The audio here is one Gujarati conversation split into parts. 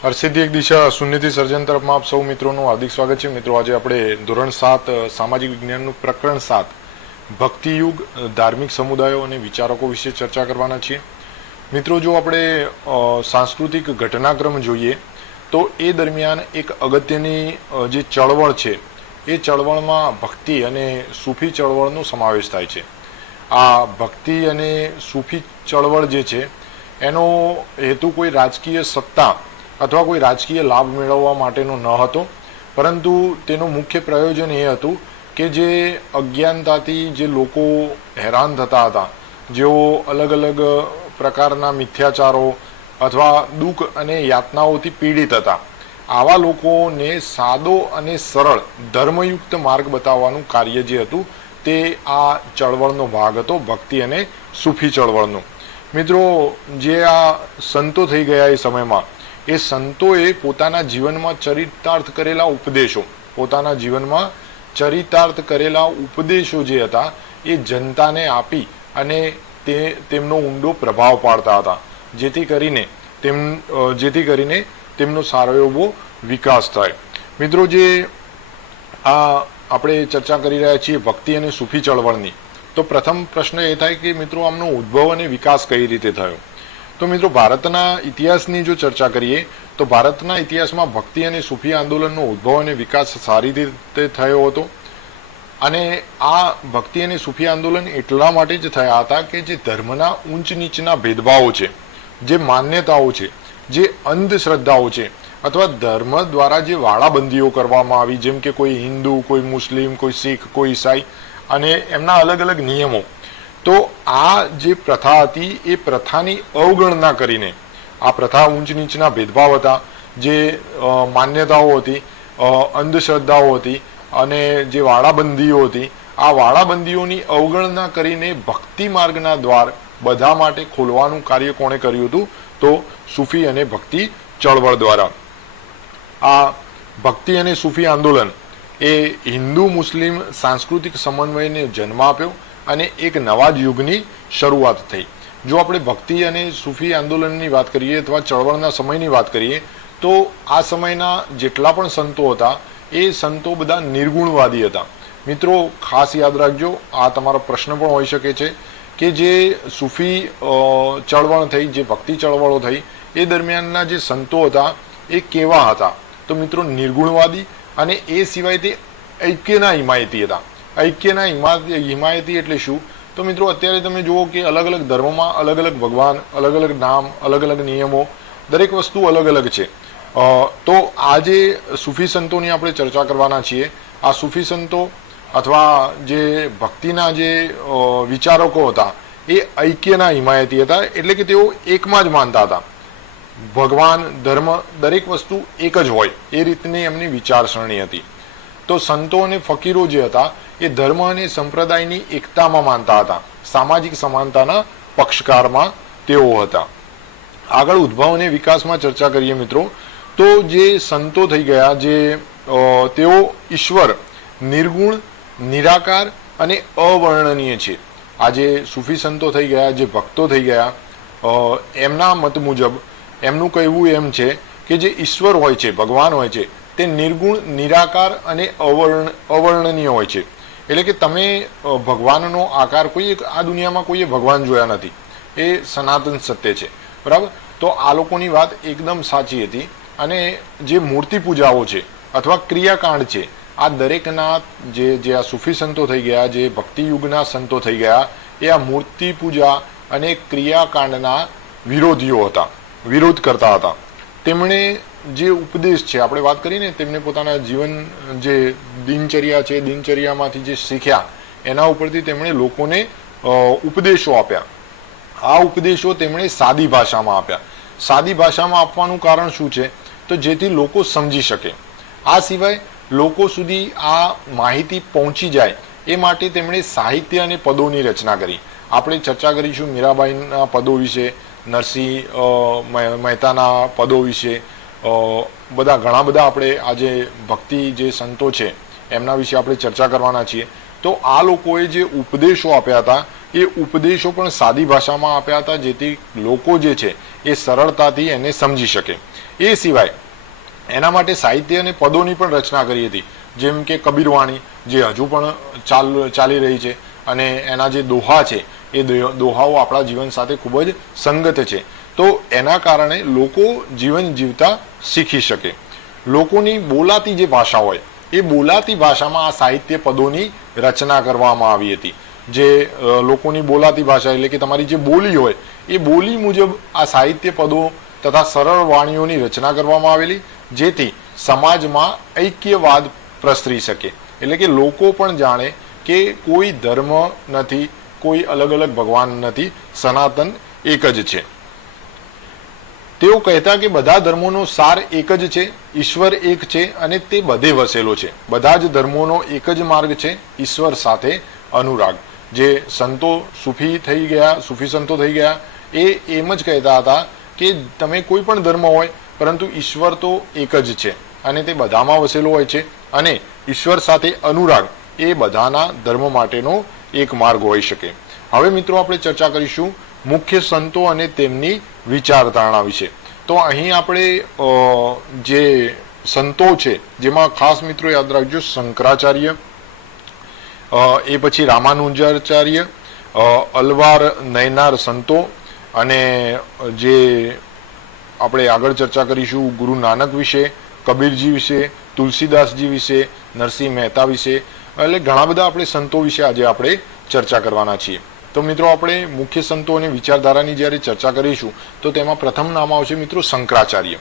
હરસિદ્ધિ એક દિશા શૂન્યથી સર્જન તરફમાં આપ સૌ મિત્રોનું હાર્દિક સ્વાગત છે। મિત્રો, આજે આપણે ધોરણ 7 સામાજિક વિજ્ઞાનનું પ્રકરણ 7 ભક્તિયુગ, ધાર્મિક સમુદાયો અને વિચારકો વિશે ચર્ચા કરવાના છીએ। મિત્રો, જો આપણે સાંસ્કૃતિક ઘટનાક્રમ જોઈએ તો એ દરમિયાન એક અગત્યની જે ચળવળ છે એ ચળવળમાં ભક્તિ અને સૂફી ચળવળનો સમાવેશ થાય છે। આ ભક્તિ અને સૂફી ચળવળ જે છે એનો હેતુ કોઈ રાજકીય સત્તા અથવા કોઈ રાજકીય લાભ મેળવવા માટેનો ન હતો, પરંતુ તેનું મુખ્ય પ્રયોજન એ હતું કે જે અજ્ઞાનતાથી જે લોકો હેરાન થતા હતા, જેઓ અલગ અલગ પ્રકારના મિથ્યાચારો અથવા દુઃખ અને યાતનાઓથી પીડિત હતા, આવા લોકોને સાદો અને સરળ ધર્મયુક્ત માર્ગ બતાવવાનું કાર્ય જે હતું તે આ ચળવળનો ભાગ હતો, ભક્તિ અને સૂફી ચળવળનો। મિત્રો, જે આ સંતો થઈ ગયા એ સમયમાં, એ સંતોએ પોતાના જીવનમાં ચરિતાર્થ કરેલા ઉપદેશો જે હતા એ જનતાને આપી અને તેમનો ઊંડો પ્રભાવ પાડતા હતા, જેથી કરીને તેમનો સારો એવો વિકાસ થાય। મિત્રો, જે આ આપણે ચર્ચા કરી રહ્યા છીએ ભક્તિ અને સૂફી ચળવળની, તો પ્રથમ પ્રશ્ન એ થાય કે મિત્રો, આમનો ઉદ્ભવ અને વિકાસ કઈ રીતે થયો? તો મિત્રો, ભારતના ઇતિહાસની જો ચર્ચા કરીએ તો ભારતના ઇતિહાસમાં ભક્તિ અને સૂફી આંદોલનનો ઉદ્ભવ અને વિકાસ સારી રીતે થયો હતો। અને આ ભક્તિ અને સૂફી આંદોલન એટલા માટે જ થયા હતા કે જે ધર્મના ઊંચ નીચના ભેદભાવો છે, જે માન્યતાઓ છે, જે અંધશ્રદ્ધાઓ છે, અથવા ધર્મ દ્વારા જે વાળાબંધીઓ કરવામાં આવી, જેમ કે કોઈ હિન્દુ, કોઈ મુસ્લિમ, કોઈ શીખ, કોઈ ઈસાઈ, અને એમના અલગ અલગ નિયમો, તો આ જે પ્રથા હતી એ પ્રથાની અવગણના કરીને, આ પ્રથા ઊંચ નીચના ભેદભાવ હતા, જે માન્યતાઓ હતી, અંધશ્રદ્ધાઓ હતી અને જે વાળાબંધીઓ હતી, આ વાળાબંધીઓની અવગણના કરીને ભક્તિ માર્ગના દ્વાર બધા માટે ખોલવાનું કાર્ય કોણે કર્યું હતું? તો સૂફી અને ભક્તિ ચળવળ દ્વારા। આ ભક્તિ અને સૂફી આંદોલન એ હિન્દુ મુસ્લિમ સાંસ્કૃતિક સમન્વયને જન્મ આપ્યો અને એક નવા જ યુગની શરૂઆત થઈ। જો આપણે ભક્તિ અને સૂફી આંદોલનની વાત કરીએ અથવા ચળવળના સમયની વાત કરીએ તો આ સમયના જેટલા પણ સંતો હતા એ સંતો બધા નિર્ગુણવાદી હતા। મિત્રો, ખાસ યાદ રાખજો, આ તમારો પ્રશ્ન પણ હોઈ શકે છે કે જે સૂફી ચળવળ થઈ, જે ભક્તિ ચળવળો થઈ, એ દરમિયાનના જે સંતો હતા એ કેવા હતા? તો મિત્રો, નિર્ગુણવાદી અને એ સિવાય તે ઐક્યના હિમાયતી હતા। ઐક્યના હિમાયતી એટલે શું? તો મિત્રો, અત્યારે તમે જુઓ કે અલગ અલગ ધર્મોમાં અલગ અલગ ભગવાન, અલગ અલગ નામ, અલગ અલગ નિયમો, દરેક વસ્તુ અલગ અલગ છે। તો આ જે સૂફી સંતોની આપણે ચર્ચા કરવાના છીએ, આ સૂફી સંતો અથવા જે ભક્તિના જે વિચારકો હતા એ ઐક્યના હિમાયતી હતા, એટલે કે તેઓ એકમાં જ માનતા હતા, ભગવાન, ધર્મ, દરેક વસ્તુ એક જ હોય એ રીતની એમની વિચારસરણી હતી। તો સંતો અને ફકીરો જે હતા એ ધર્મ અને સંપ્રદાયની એકતામાં માનતા હતા, સામાજિક સમાનતાના પક્ષકારમાં તેઓ હતા। આગળ ઉદ્ભવ અને વિકાસમાં ચર્ચા કરીએ મિત્રો, તો જે સંતો થઈ ગયા, જે તેઓ ઈશ્વર નિર્ગુણ, નિરાકાર અને અવર્ણનીય છે। આ જે સૂફી સંતો થઈ ગયા, જે ભક્તો થઈ ગયા, એમના મત મુજબ એમનું કહેવું એમ છે કે જે ઈશ્વર હોય છે, ભગવાન હોય છે, તે નિર્ગુણ, નિરાકાર અને અવર્ણનીય હોય છે। એટલે કે તમે ભગવાનનો આકાર આ દુનિયામાં કોઈએ ભગવાન જોયા નથી, એ સનાતન સત્ય છે, બરાબર? તો આ લોકોની વાત એકદમ સાચી હતી। અને જે મૂર્તિ પૂજાઓ છે અથવા ક્રિયાકાંડ છે, આ દરેકના જે આ સૂફી સંતો થઈ ગયા, જે ભક્તિ યુગના સંતો થઈ ગયા, એ આ મૂર્તિ પૂજા અને ક્રિયાકાંડના વિરોધીઓ હતા, વિરોધ કરતા હતા। તેમણે જે ઉપદેશ છે, આપણે વાત કરીને, તેમને પોતાના જીવન જે દિનચર્યા છે, દિનચર્યામાંથી જે શીખ્યા એના ઉપરથી તેમણે લોકોને ઉપદેશો આપ્યા। આ ઉપદેશો તેમણે સાદી ભાષામાં આપ્યા। સાદી ભાષામાં આપવાનું કારણ શું છે? તો જેથી લોકો સમજી શકે। આ સિવાય લોકો સુધી આ માહિતી પહોંચી જાય એ માટે તેમણે સાહિત્ય અને પદોની રચના કરી। આપણે ચર્ચા કરીશું મીરાબાઈના પદો વિશે, નરસિંહ મહેતાના પદો વિશે, ઘણા બધા આપણે આજે ભક્તિ જે સંતો છે એમના વિશે આપણે ચર્ચા કરવાના છીએ। તો આ લોકોએ જે ઉપદેશો આપ્યા હતા એ ઉપદેશો પણ સાદી ભાષામાં આપ્યા હતા, જેથી લોકો જે છે એ સરળતાથી એને સમજી શકે. એ સિવાય એના માટે સાહિત્ય અને પદોની પણ રચના કરી હતી, જેમ કે કબીરવાણી, જે હજુ પણ ચાલી રહી છે, અને એના જે દોહા છે એ દોહાઓ આપણા જીવન સાથે ખૂબ જ સંગત છે. તો એના કારણે લોકો જીવન જીવતા શીખી શકે. લોકોની બોલાતી જે ભાષા હોય એ બોલાતી ભાષામાં આ સાહિત્ય પદોની રચના કરવામાં આવી હતી. જે લોકોની બોલાતી ભાષા એટલે કે તમારી જે બોલી હોય એ બોલી મુજબ આ સાહિત્ય પદો તથા સરળ વાણીઓની રચના કરવામાં આવેલી, જેથી સમાજમાં ઐક્યવાદ પ્રસરી શકે. એટલે કે લોકો પણ જાણે કે કોઈ ધર્મ નથી, કોઈ અલગ અલગ ભગવાન નથી, સનાતન એક જ છે. તેઓ કહેતા કે બધા ધર્મોનો સાર એક જ છે, ઈશ્વર એક છે અને તે બધે વસેલો છે. બધા જ ધર્મોનો એક જ માર્ગ છે, ઈશ્વર સાથે અનુરાગ. જે સંતો સૂફી સંતો થઈ ગયા એ એમ જ કહેતા હતા કે તમે કોઈ પણ ધર્મ હોય, પરંતુ ઈશ્વર તો એક જ છે અને તે બધામાં વસેલો હોય છે, અને ઈશ્વર સાથે અનુરાગ એ બધાના ધર્મ માટેનો એક માર્ગ હોઈ શકે. હવે મિત્રો આપણે ચર્ચા કરીશું મુખ્ય સંતો અને તેમની વિચારધારણા વિશે. તો અહીં આપણે જે સંતો છે જેમાં ખાસ મિત્રો યાદ રાખજો શંકરાચાર્ય, એ પછી રામાનુજાચાર્ય, અલવાર નયનાર સંતો, અને જે આપણે આગળ ચર્ચા કરીશું ગુરુ નાનક વિશે, કબીરજી વિશે, તુલસીદાસજી વિશે, નરસિંહ મહેતા વિશે, એટલે ઘણા બધા આપણે સંતો વિશે આજે આપણે ચર્ચા કરવાના છીએ. તો મિત્રો આપણે મુખ્ય સંતો અને વિચારધારાની જ્યારે ચર્ચા કરીશું તો તેમાં પ્રથમ નામ આવશે મિત્રો શંકરાચાર્ય.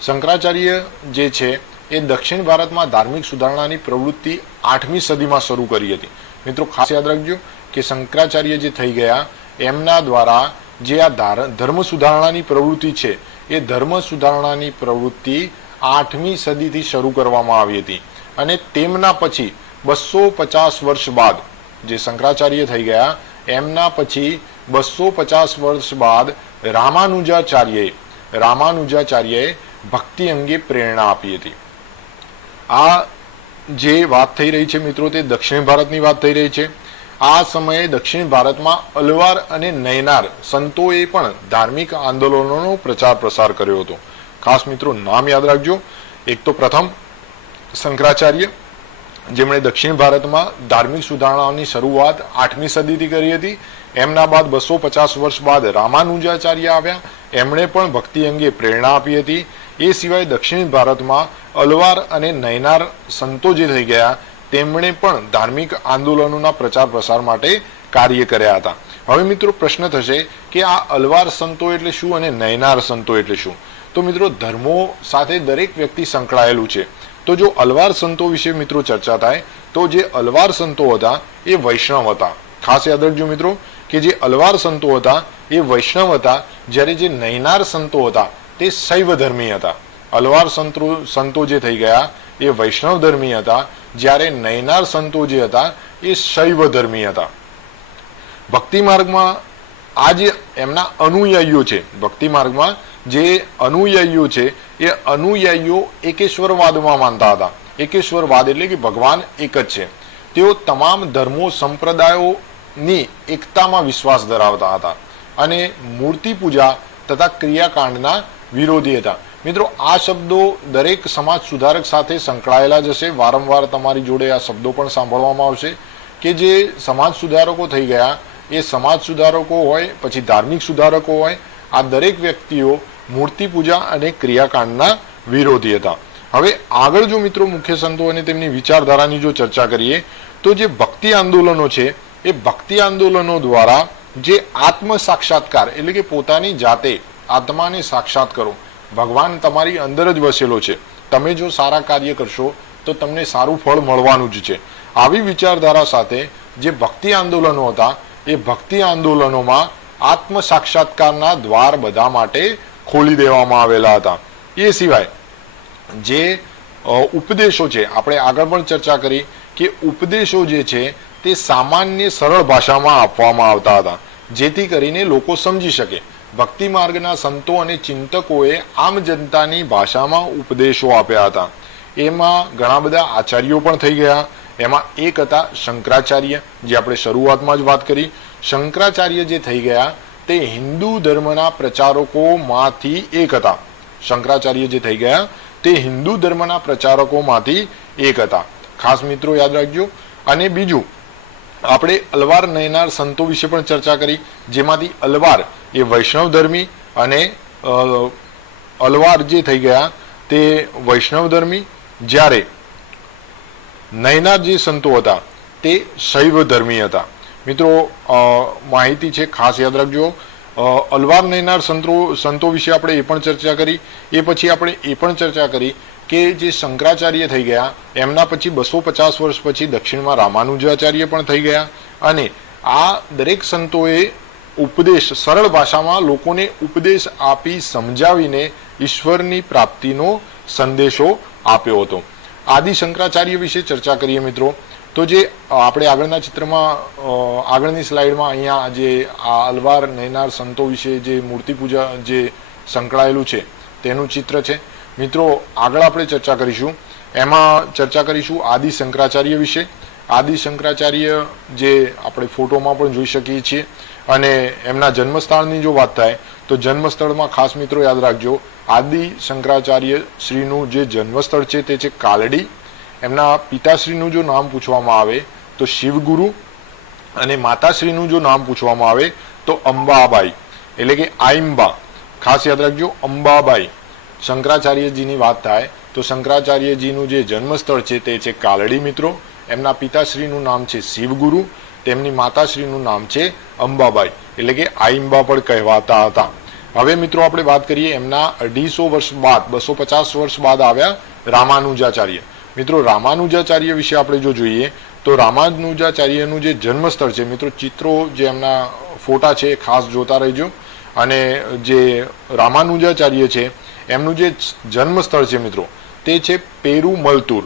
શંકરાચાર્ય જે છે એ દક્ષિણ ભારતમાં ધાર્મિક સુધારણાની પ્રવૃત્તિ 8મી સદીમાં શરૂ કરી હતી. મિત્રો ખાસ યાદ રાખજો કે શંકરાચાર્ય જે થઈ ગયા એમના દ્વારા જે આ ધર્મ સુધારણાની પ્રવૃત્તિ છે એ ધર્મ સુધારણાની પ્રવૃત્તિ 8મી સદીથી શરૂ કરવામાં આવી હતી, અને તેમના પછી 250 વર્ષ બાદ જે શંકરાચાર્ય થઈ ગયા એમના પછી 250 વર્ષ બાદ રામાનુજાચાર્યએ ભક્તિ અંગે પ્રેરણા આપી હતી. આ જે વાત થઈ રહી છે મિત્રો તે દક્ષિણ ભારતની વાત થઈ રહી છે. આ સમયે દક્ષિણ ભારતમાં અલવાર અને નયનાર સંતોએ પણ ધાર્મિક આંદોલનોનો પ્રચાર પ્રસાર કર્યો હતો. ખાસ મિત્રો નામ યાદ રાખજો. એક તો પ્રથમ શંકરાચાર્ય, જેમણે દક્ષિણ ભારતમાં ધાર્મિક સુધારણાઓની શરૂઆત 8મી સદીથી કરી હતી. એમના બાદ 250 વર્ષ બાદ રામાનુજાચાર્ય આવ્યા, એમણે પણ ભક્તિ અંગે પ્રેરણા આપી હતી. એ સિવાય દક્ષિણ ભારતમાં અલવાર અને નયનાર સંતો જે થઈ ગયા તેમણે પણ ધાર્મિક આંદોલનોના પ્રચાર પ્રસાર માટે કાર્ય કર્યા હતા. હવે મિત્રો પ્રશ્ન થશે કે આ અલવાર સંતો એટલે શું અને નયનાર સંતો એટલે શું? તો મિત્રો ધર્મો સાથે દરેક વ્યક્તિ સંકળાયેલું છે. તો જો અલવાર સંતો વિશે મિત્રો ચર્ચા થાય તો જે અલવાર સંતો હતા એ વૈષ્ણવ હતા. ખાસ યાદ રાખજો મિત્રો કે જે અલવાર સંતો હતા એ વૈષ્ણવ હતા, જ્યારે જે નયનાર સંતો હતા તે શૈવ ધર્મી હતા. અલવાર સંતો જે થઈ ગયા એ વૈષ્ણવ ધર્મી હતા, જ્યારે નયનાર સંતો જે હતા એ શૈવ ધર્મી હતા. ભક્તિ માર્ગમાં આ જે એમના અનુયાયીઓ છે, ભક્તિ માર્ગમાં જે અનુયાયીઓ છે એ અનુયાયીઓ એકેશ્વરવાદમાં માનતા હતા. એકેશ્વરવાદ એટલે કે ભગવાન એક જ છે. તેઓ તમામ ધર્મો સંપ્રદાયોની એકતામાં વિશ્વાસ ધરાવતા હતા અને મૂર્તિ પૂજા તથા ક્રિયાકાંડના વિરોધી હતા. મિત્રો આ શબ્દો દરેક સમાજ સુધારક સાથે સંકળાયેલા જ હશે. વારંવાર તમારી જોડે આ શબ્દો પણ સાંભળવામાં આવશે કે જે સમાજ સુધારકો થઈ ગયા એ સમાજ સુધારકો હોય પછી ધાર્મિક સુધારકો હોય, આ દરેક વ્યક્તિઓ મૂર્તિ પૂજા અને ક્રિયાકાંડના વિરોધી હતા. હવે આગળ જો મિત્રો મુખ્ય સંતો અને તેમની વિચારધારાની જો ચર્ચા કરીએ તો જે ભક્તિ આંદોલનો છે એ ભક્તિ આંદોલનો દ્વારા જે આત્મ સાક્ષાત્કાર એટલે કે પોતાની જાતે આત્માને સાક્ષાત કરો, ભગવાન તમારી અંદર જ વસેલો છે, તમે જો સારા કાર્ય કરશો તો તમને સારું ફળ મળવાનું જ છે. આવી વિચારધારા સાથે જે ભક્તિ આંદોલનો હતા એ ભક્તિ આંદોલનોમાં આત્મ સાક્ષાત્કારના દ્વાર બધા માટે ખોલી દેવામાં આવેલા હતા. એ સિવાય જે ઉપદેશો છે, આપણે આગળ પણ ચર્ચા કરી કે ઉપદેશો જે છે તે સામાન્ય સરળ ભાષામાં આપવામાં આવતા હતા, જેથી કરીને લોકો સમજી શકે. ભક્તિ માર્ગના સંતો અને ચિંતકોએ આમ જનતાની ભાષામાં ઉપદેશો આપ્યા હતા. એમાં ઘણા બધા આચાર્યો પણ થઈ ગયા. એમાં એક હતા શંકરાચાર્ય, જે આપણે શરૂઆતમાં જ વાત કરી. શંકરાચાર્ય જે થઈ ગયા તે હિન્દુ ધર્મના પ્રચારકોમાંથી એક હતા. શંકરાચાર્ય જે થઈ ગયા તે હિન્દુ ધર્મના પ્રચારકોમાંથી એક હતા. ખાસ મિત્રો યાદ રાખજો. અને બીજું, આપણે અલવાર નયનાર સંતો વિશે પણ ચર્ચા કરી, જેમાંથી અલવાર એ વૈષ્ણવ ધર્મી અને અલવાર જે થઈ ગયા તે વૈષ્ણવ ધર્મી, જ્યારે નયનાર જે સંતો હતા તે શૈવ ધર્મી હતા. મિત્રો માહિતી છે, ખાસ યાદ રાખજો. અલવાર નયનાર સંતો વિશે આપણે એ પણ ચર્ચા કરી. એ પછી આપણે એ પણ ચર્ચા કરી કે જે શંકરાચાર્ય થઈ ગયા એમના પછી 250 વર્ષ પછી દક્ષિણમાં રામાનુજાચાર્ય પણ થઈ ગયા. અને આ દરેક સંતોએ ઉપદેશ, સરળ ભાષામાં લોકોને ઉપદેશ આપી સમજાવીને ઈશ્વરની પ્રાપ્તિનો સંદેશો આપ્યો હતો. આદિ શંકરાચાર્ય વિશે ચર્ચા કરીએ મિત્રો, તો જે આપણે આગળના ચિત્રમાં, આગળની સ્લાઇડમાં અહીંયા જે આ અલવાર નયનાર સંતો વિશે જે મૂર્તિ પૂજા જે સંકળાયેલું છે તેનું ચિત્ર છે. મિત્રો આગળ આપણે ચર્ચા કરીશું, એમાં ચર્ચા કરીશું આદિ શંકરાચાર્ય વિશે. આદિ શંકરાચાર્ય જે આપણે ફોટોમાં પણ જોઈ શકીએ છીએ. અને એમના જન્મસ્થળની જો વાત થાય તો જન્મસ્થળમાં ખાસ મિત્રો યાદ રાખજો, આદિ શંકરાચાર્ય શ્રીનું જે જન્મસ્થળ છે તે છે કાલડી. એમના પિતાશ્રીનું જો નામ પૂછવામાં આવે તો શિવગુરુ, અને માતાશ્રીનું જો નામ પૂછવામાં આવે તો અંબાબાઈ, એટલે કે આઈમ્બા. ખાસ યાદ રાખજો, અંબાબાઈ. શંકરાચાર્યજીની વાત થાય તો શંકરાચાર્યજીનું જે જન્મસ્થળ છે તે છે કાલડી મિત્રો. એમના પિતાશ્રીનું નામ છે શિવગુરુ, તેમની માતાશ્રીનું નામ છે અંબાબાઈ, એટલે કે આઈમ્બા પણ કહેવાતા હતા. હવે મિત્રો આપણે વાત કરીએ એમના 250 વર્ષ બાદ, 250 વર્ષ બાદ આવ્યા રામાનુજાચાર્ય. મિત્રો રામાનુજાચાર્ય વિશે આપણે જો જોઈએ તો રામાનુજાચાર્યનું જે જન્મસ્થળ છે, મિત્રો ચિત્રો જે એમના ફોટા છે ખાસ જોતા રહેજો. અને જે રામાનુજાચાર્ય છે એમનું જે જન્મસ્થળ છે મિત્રો તે છે પેરુમલતુર.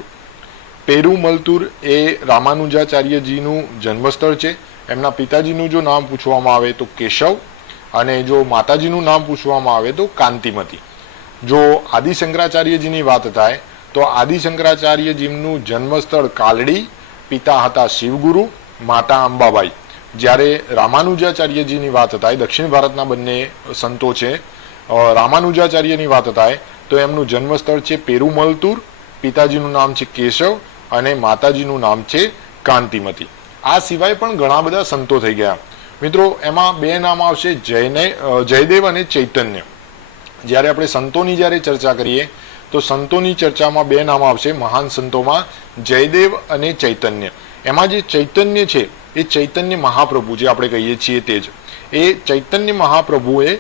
પેરુમલતુર એ રામાનુજાચાર્યજીનું જન્મસ્થળ છે. એમના પિતાજીનું જો નામ પૂછવામાં આવે તો કેશવ, અને જો માતાજીનું નામ પૂછવામાં આવે તો કાંતિમતી. જો આદિ શંકરાચાર્યજીની વાત થાય તો આદિ શંકરાચાર્યજીનું જન્મસ્થળ કાલડી, પિતા હતા શિવગુરુ, માતા અંબાબાઈ. જ્યારે રામાનુજાચાર્યજીની વાત થાય, દક્ષિણ ભારતના બંને સંતો છે, રામાનુજાચાર્યની વાત થાય તો એમનું જન્મસ્થળ છે પેરુમલતુર, પિતાજીનું નામ છે કેશવ અને માતાજીનું નામ છે કાંતિમતી. આ સિવાય પણ ઘણા બધા સંતો થઈ ગયા મિત્રો. એમાં બે નામ આવશે, જયદેવ અને ચૈતન્ય. જ્યારે આપણે સંતોની જ્યારે ચર્ચા કરીએ તો સંતોની ચર્ચામાં બે નામ આવશે મહાન સંતોમાં, જયદેવ અને ચૈતન્ય. એમાં જે ચૈતન્ય છે એ ચૈતન્ય મહાપ્રભુ જે આપણે કહીએ છીએ તે જ. એ ચૈતન્ય મહાપ્રભુએ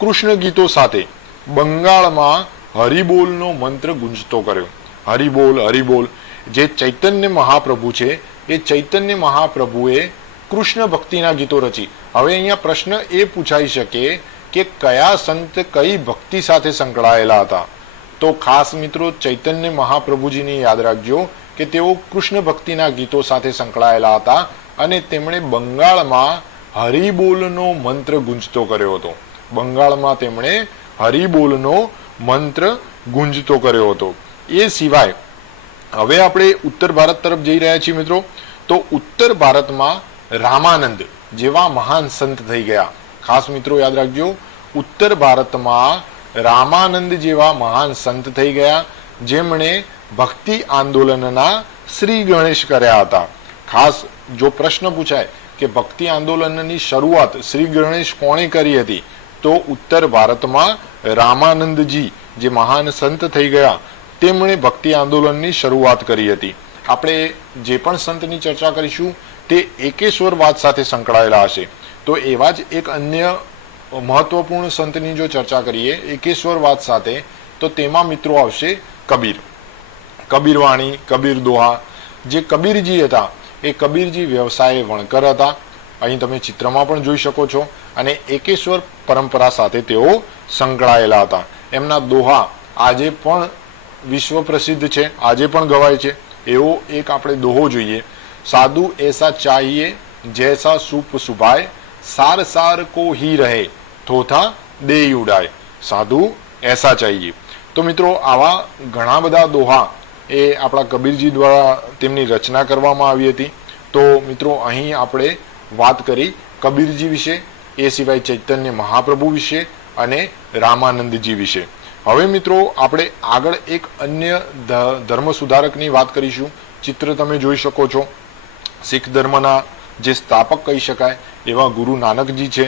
કૃષ્ણ ગીતો સાથે બંગાળમાં હરિબોલનો મંત્ર ગુંજતો કર્યો. હરિબોલ હરિબોલ. જે ચૈતન્ય મહાપ્રભુ છે એ ચૈતન્ય મહાપ્રભુએ કૃષ્ણ ભક્તિના ગીતો રચી. હવે અહીંયા પ્રશ્ન એ પૂછાઈ શકે કે કયા સંત કઈ ભક્તિ સાથે સંકળાયેલા હતા? તો ખાસ મિત્રો ચૈતન્ય મહાપ્રભુજીને યાદ રાખજો કે તેઓ કૃષ્ણ ભક્તિના ગીતો સાથે સંકળાયેલા હતા અને તેમણે બંગાળમાં હરિબોલનો મંત્ર ગુંજતો કર્યો હતો. બંગાળમાં તેમણે હરિબોલનો મંત્ર ગુંજતો કર્યો હતો. એ સિવાય હવે આપણે ઉત્તર ભારત તરફ જઈ રહ્યા છીએ મિત્રો. તો ઉત્તર ભારતમાં રામાનંદ જેવા મહાન સંત થઈ ગયા. ખાસ મિત્રો યાદ રાખજો, ઉત્તર ભારતમાં રામાનંદ જેવા મહાન સંત થઈ ગયા જેમણે ભક્તિ આંદોલનના શ્રી ગણેશ કર્યા હતા. ખાસ જો પ્રશ્ન પૂછાય કે ભક્તિ આંદોલનની શરૂઆત શ્રી ગણેશ કોણે કરી હતી, તો ઉત્તર ભારતમાં રામાનંદજી જે મહાન સંત થઈ ગયા તેમણે ભક્તિ આંદોલનની શરૂઆત કરી હતી. આપણે જે પણ સંતની ચર્ચા કરીશું તે એકેશ્વરવાદ સાથે સંકળાયેલા હશે. તો એવા જ એક અન્ય મહત્વપૂર્ણ સંતની જો ચર્ચા કરીએ એકેશ્વરવાદ સાથે, તો તેમાં મિત્રો આવશે કબીર. કબીરવાણી, કબીર દોહા. જે કબીરજી હતા એ કબીરજી વ્યવસાય વણકર હતા. અહીં તમે ચિત્રમાં પણ જોઈ શકો છો. અને એકેશ્વર પરંપરા સાથે તેઓ સંકળાયેલા હતા. એમના દોહા આજે પણ વિશ્વ પ્રસિદ્ધ છે, આજે પણ ગવાય છે. એવો એક આપણે દોહો જોઈએ. સાધુ એસા ચાહીએ જૈસા સૂપ સુભાય, સાર સાર કો હી રહે થોથા દે ઉડાય. સાધુ એસા ચાહીએ. તો મિત્રો આવા ઘણા બધા દોહા એ આપણા કબીરજી દ્વારા તેમની રચના કરવામાં આવી હતી. તો મિત્રો અહીં આપણે વાત કરી કબીરજી વિશે, એ સિવાય ચૈતન્ય મહાપ્રભુ વિશે અને રામાનંદજી વિશે. હવે મિત્રો આપણે આગળ એક અન્ય ધર્મ સુધારકની વાત કરીશું. ચિત્ર તમે જોઈ શકો છો. શીખ ધર્મના જે સ્થાપક કહી શકાય એવા ગુરુ નાનકજી છે.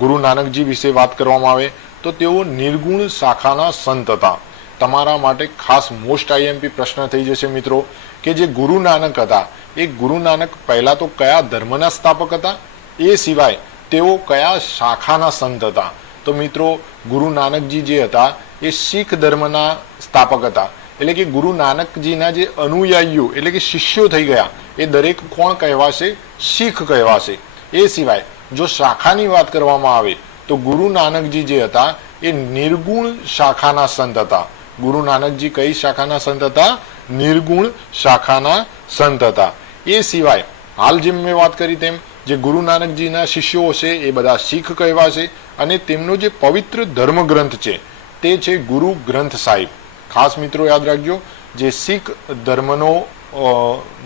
ગુરુ નાનકજી વિશે વાત કરવામાં આવે તો તેઓ નિર્ગુણ શાખાના સંત હતા. તમારા માટે ખાસ મોસ્ટ આઈએમપી પ્રશ્ન થઈ જશે મિત્રો કે જે ગુરુ નાનક હતા એ ગુરુ નાનક પહેલા તો કયા ધર્મના સ્થાપક હતા, એ સિવાય તેઓ કયા શાખાના સંત હતા. તો મિત્રો ગુરુ નાનકજી જે હતા એ શીખ ધર્મના સ્થાપક હતા. એટલે કે ગુરુ નાનકજીના જે અનુયાયીઓ એટલે કે શિષ્યો થઈ ગયા એ દરેક કોણ કહેવાશે? શીખ કહેવાશે. એ સિવાય જો શાખાની વાત કરવામાં આવે તો ગુરુ નાનકજી જે હતા એ નિર્ગુણ શાખાના સંત હતા. ગુરુ નાનકજી કઈ શાખાના સંત હતા? નિર્ગુણ શાખાના સંત હતા. એ સિવાય હાલ જેમ મેં વાત કરી તેમ જે ગુરુ નાનકજીના શિષ્યો છે એ બધા શીખ કહેવાશે અને તેમનો જે પવિત્ર ધર્મ ગ્રંથ છે તે છે ગુરુ ગ્રંથ સાહિબ. ખાસ મિત્રો યાદ રાખજો, જે શીખ ધર્મનો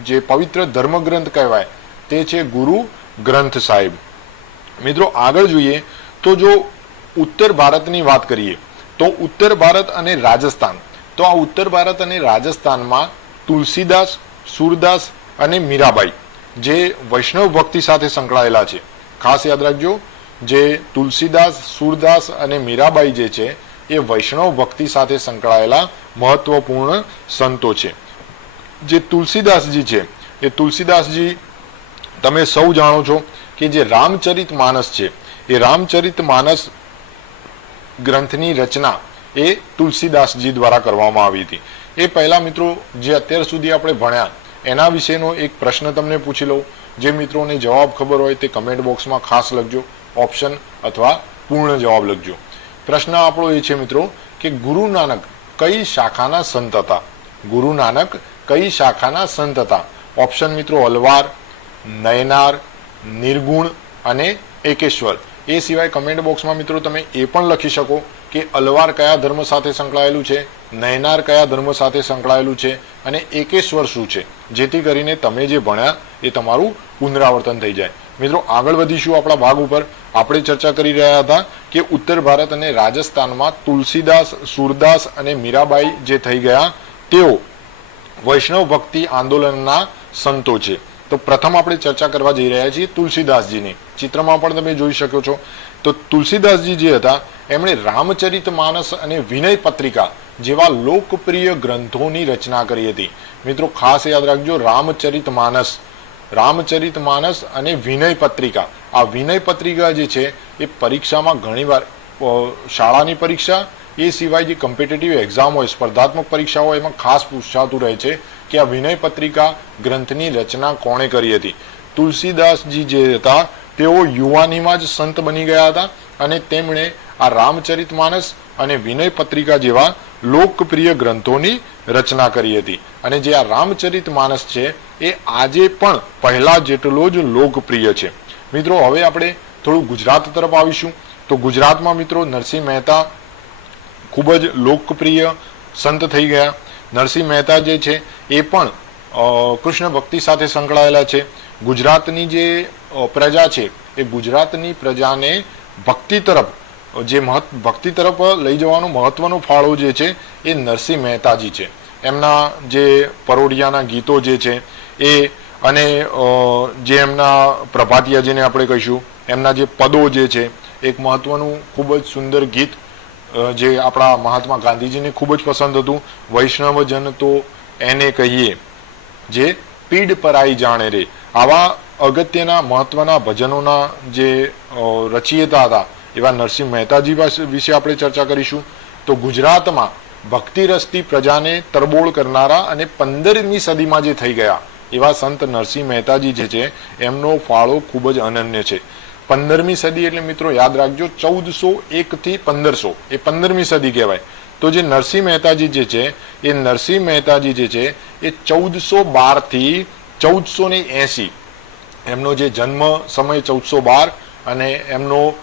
જે પવિત્ર ધર્મ ગ્રંથ કહેવાય તે છે ગુરુ ગ્રંથ સાહિબ. મિત્રો આગળ જોઈએ તો જો ઉત્તર ભારતની વાત કરીએ તો ઉત્તર ભારત અને રાજસ્થાન, તો આ ઉત્તર ભારત અને રાજસ્થાનમાં તુલસીદાસ, સુરદાસ અને મીરાબાઈ જે વૈષ્ણવ ભક્તિ સાથે સંકળાયેલા છે. ખાસ યાદ રાખજો, જે તુલસીદાસ, સુરદાસ અને મીરાબાઈ જે છે એ વૈષ્ણવ ભક્તિ સાથે સંકળાયેલા મહત્વપૂર્ણ સંતો છે. જે તુલસીદાસજી છે એ તુલસીદાસજી તમે સૌ જાણો છો કે જે રામચરિત માનસ છે એ રામચરિત માનસ ગ્રંથની રચના એ તુલસીદાસજી દ્વારા કરવામાં આવી હતી. એ પહેલા મિત્રો જે અત્યાર સુધી આપણે ભણ્યા એના વિશેનો એક પ્રશ્ન તમને પૂછી લઉં. જે મિત્રોને જવાબ ખબર હોય તે કમેન્ટ બોક્સમાં ખાસ લખજો, ઓપ્શન અથવા પૂર્ણ જવાબ લખજો. પ્રશ્ન આપણો એ છે મિત્રો કે ગુરુ નાનક કઈ શાખાના સંત હતા? ગુરુ નાનક કઈ શાખાના સંત હતા? ઓપ્શન મિત્રો અલવાર, નયનાર, નિર્ગુણ અને એકેશ્વર. એ સિવાય કમેન્ટ બોક્સમાં મિત્રો તમે એ પણ લખી શકો કે અલવાર કયા ધર્મ સાથે સંકળાયેલું છે, નયનાર કયા ધર્મ સાથે સંકળાયેલું છે અને એકેશ્વર શું છે, જેથી કરીને તમે જે ભણ્યા એ તમારું પુનરાવર્તન થઈ જાય. મિત્રો આગળ વધીશું આપણા ભાગ ઉપર. આપણે ચર્ચા કરી રહ્યા હતા કે ઉત્તર ભારત અને રાજસ્થાનમાં તુલસીદાસ, સુરદાસ અને મીરાબાઈ જે થઈ ગયા તેઓ વૈષ્ણવ ભક્તિ આંદોલનના સંતો છે. તો પ્રથમ આપણે ચર્ચા કરવા જઈ રહ્યા છીએ તુલસીદાસજીની. ચિત્રમાં પણ તમે જોઈ શકો છો. તો તુલસીદાસજી જે હતા એમણે રામચરિત માનસ અને વિનય પત્રિકા જેવા લોકપ્રિય ગ્રંથોની રચના કરી હતી. મિત્રો ખાસ યાદ રાખજો, રામચરિત માનસ અને વિનય પત્રિકા. આ વિનય પત્રિકા જે છે એ પરીક્ષામાં ઘણીવાર શાળાની પરીક્ષા એ સિવાય જે કોમ્પિટિટિવ એક્ઝામ હોય, સ્પર્ધાત્મક પરીક્ષા હોય એમાં ખાસ પૂછાતું રહે છે કે આ વિનય પત્રિકા ગ્રંથની રચના કોણે કરી હતી? તુલસીદાસજી જે હતા તેઓ યુવાનીમાં જ સંત બની ગયા હતા અને તેમણે આ રામચરિત માનસ અને વિનય પત્રિકા જેવા લોકપ્રિય ગ્રંથોની રચના કરી હતી. અને જે આ રામચરિત માનસ છે એ આજે પણ પહેલા જેટલો જ લોકપ્રિય છે. મિત્રો હવે આપણે થોડું ગુજરાત તરફ આવીશું. તો ગુજરાતમાં મિત્રો નરસિંહ મહેતા ખૂબ જ લોકપ્રિય સંત થઈ ગયા. નરસિંહ મહેતા જે છે એ પણ કૃષ્ણ ભક્તિ સાથે સંકળાયેલા છે. ગુજરાતની જે પ્રજા છે એ ગુજરાતની પ્રજાને ભક્તિ તરફ લઈ જવાનો મહત્વનો ફાળો જે છે એ નરસિંહ મહેતાજી છે. એમના જે પરોઢિયાના ગીતો જે છે એ અને જે એમના પ્રભાતિયા જેને આપણે કહીશું એમના જે પદો જે છે, એક મહત્વનું ખૂબ જ સુંદર ગીત જે આપણા મહાત્મા ગાંધીજીને ખૂબ જ પસંદ હતું, વૈષ્ણવજન તો એને કહીએ જે પીડ પરાઈ જાણે રે. આવા અગત્યના મહત્વના ભજનોના જે રચયિતા હતા એવા નરસિંહ મહેતાજી વિશે આપણે ચર્ચા કરીશું. તો ગુજરાતમાં ભક્તિ રસથી પ્રજાને તરબોળ કરનારા અને 15મી સદીમાં જે થઈ ગયા એવા સંત નરસિંહ મહેતાજી જે છે એમનો ફાળો ખૂબ જ અનન્ય છે. 15મી સદી એટલે મિત્રો યાદ રાખજો 1401 થી 1500 એ 15મી સદી કહેવાય. તો જે નરસિંહ મહેતાજી જે છે એ 1412 થી 1480 એમનો જે જન્મ સમય 1412 અને એમનો